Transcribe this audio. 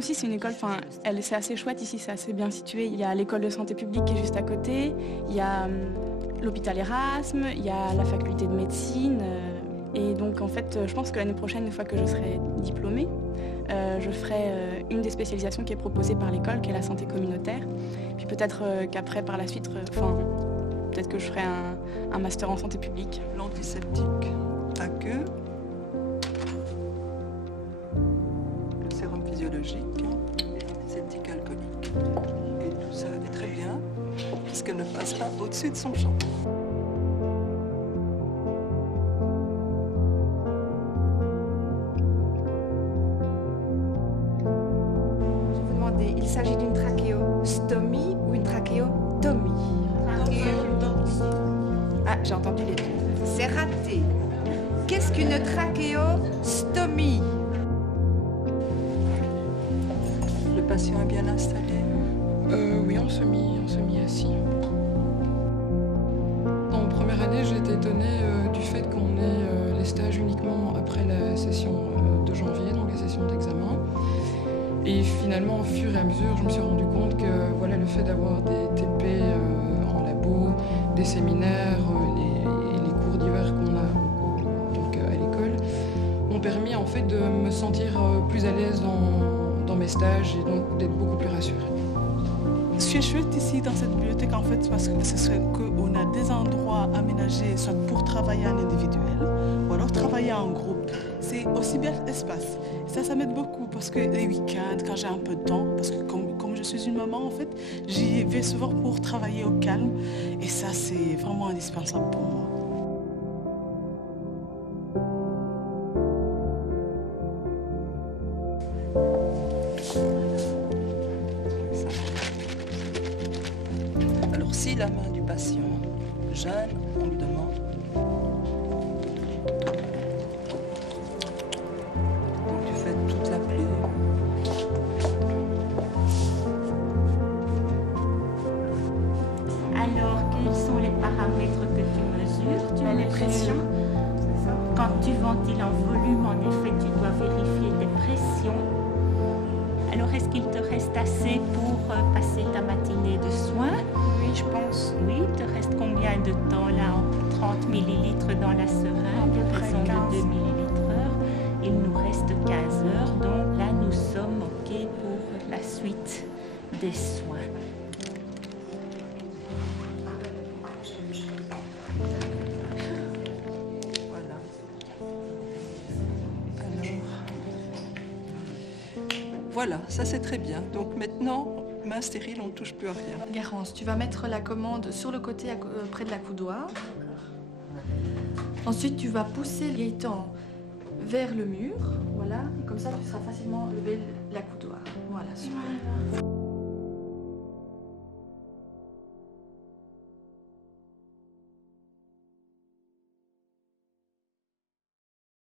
Aussi, c'est une école, c'est assez chouette ici, c'est assez bien situé. Il y a l'école de santé publique qui est juste à côté, il y a l'hôpital Erasme, il y a la faculté de médecine. Et donc, en fait, je pense que l'année prochaine, une fois que je serai diplômée, je ferai une des spécialisations qui est proposée par l'école, qui est la santé communautaire. Puis peut-être qu'après, par la suite, peut-être que je ferai un master en santé publique. L'antiseptique à queue, le sérum physiologique et l'antiseptique alcoolique. Et tout ça est très bien, puisqu'elle ne passe pas au-dessus de son champ. Il s'agit d'une trachéostomie ou une trachéotomie? Ah, j'ai entendu les deux. C'est raté. Qu'est-ce qu'une trachéostomie? Le patient est bien installé? Oui, on se mit assis. En première année, j'ai été étonnée du fait qu'on ait les stages uniquement après la session de janvier, donc la session d'examen. Et finalement, au fur et à mesure, je me suis rendu compte que voilà, le fait d'avoir des TP en labo, des séminaires et les cours divers qu'on a donc, à l'école m'ont permis en fait de me sentir plus à l'aise dans mes stages et donc d'être beaucoup plus rassurée. Ce qui est chouette ici dans cette bibliothèque, en fait, parce que c'est qu'on a des endroits aménagés, soit pour travailler en individuel, ou alors travailler en groupe. C'est aussi bien l'espace. Ça m'aide beaucoup parce que les week-ends, quand j'ai un peu de temps, parce que comme je suis une maman, en fait, j'y vais souvent pour travailler au calme. Et ça, c'est vraiment indispensable pour moi. Alors, si la main du patient gêne, on lui demande. Donc, tu fais toute la plaie. Alors, quels sont les paramètres que tu mesures? Les pressions. Quand tu ventiles en volume, en effet, tu dois vérifier tes pressions. Alors, est-ce qu'il te reste assez pour passer ta matinée de soins? Oui, je pense. Oui, il te reste combien de temps là en 30 millilitres dans la seringue, À peu près raison 15. de 2 millilitres heure. Il nous reste 15 heures, donc là nous sommes OK pour la suite des soins. Voilà. Alors, voilà, ça c'est très bien. Donc maintenant, main stérile, on ne touche plus à rien. Garance, tu vas mettre la commande sur le côté près de la coudoir. Ensuite, tu vas pousser Gaëtan vers le mur. Voilà, et comme ça, tu seras facilement lever la coudoir. Voilà, super.